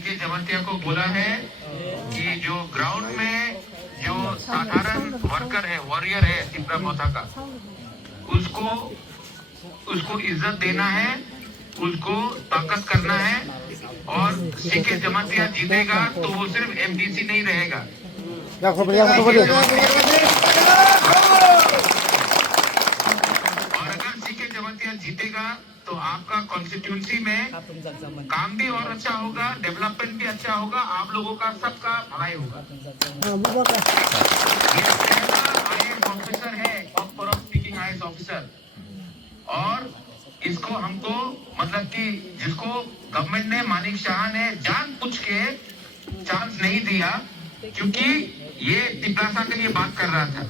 C K Jamatia को बोला है कि जो ग्राउंड में जो साधारण वर्कर है, वॉरियर है तिपरा मोथा का, उसको इज्जत देना है, उसको ताकत करना है। और सीके जमातिया जीतेगा तो वो सिर्फ एमडीसी नहीं रहेगा। और अगर सीके जमातिया जीतेगा तो आपका कॉन्स्टिट्यूंसी में काम भी और अच्छा होगा, डेवलपमेंट भी अच्छा होगा, आप लोगों का सबका भलाई होगा। ये IAS ऑफिसर है, स्पीकिंग IAS ऑफिसर, और इसको हमको मतलब कि जिसको गवर्नमेंट ने, मानिक शाह ने जानबूझ के चांस नहीं दिया, क्योंकि ये तिपरासा के लिए बात कर रहा था।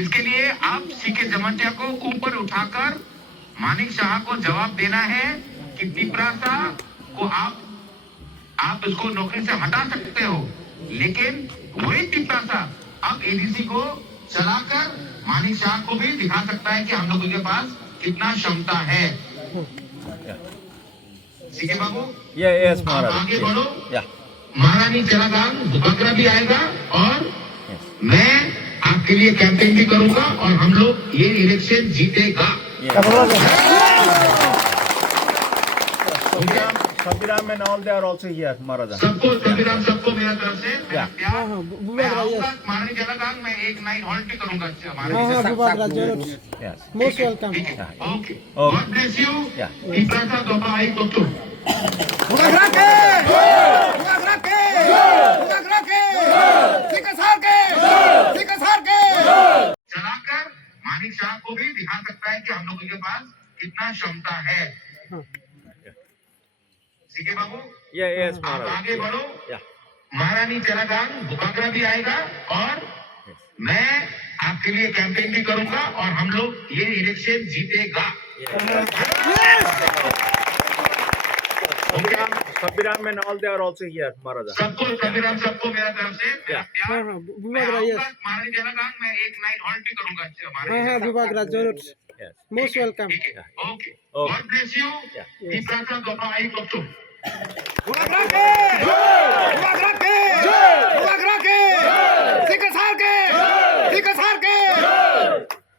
इसके लिए आप सीके जमातिया को ऊपर उठाकर मानिक शाह को जवाब देना है कि तिपरासा को आप इसको नौकरी से हटा सकते हो, लेकिन वही तिपरासा अब एडीसी को चलाकर मानिक शाह को भी दिखा सकता है कि हम लोगों के पास कितना क्षमता है। सीके बाबू, आप आगे बढ़ो। महारानी चलागांग दुबग्रा भी आएगा और मैं आपके लिए कैंपेन भी करूंगा और हम लोग ये इलेक्शन जीतेगा। Sabiram and all, they are also here, Maharaja. सबको सभी सबको मेरा तरफ से मेरा प्यार। मैं आऊंगा महारानी चलागांग में एक नाइट हॉल्ट भी करूंगा। Most welcome. Okay, God bless you. Tiprasa दोपा आई तो चलाकर मानिक शाह को भी दिखा सकता है कि हम लोगों के पास कितना क्षमता है। सीके बाबू, आप आगे बढ़ो। महारानी चलागांग दुबग्रा भी आएगा और मैं आपके लिए कैंपेन भी करूंगा और हम लोग ये इलेक्शन जीतेगा। Sabiram and all, they are also here, Maharaja. सबको सभी सबको मेरा तरफ से मेरा प्यार। मैं आऊंगा महारानी चलागांग में एक नाइट हॉल्ट भी करूंगा। Most welcome. Okay, God bless you. Tiprasa दोपा आई तो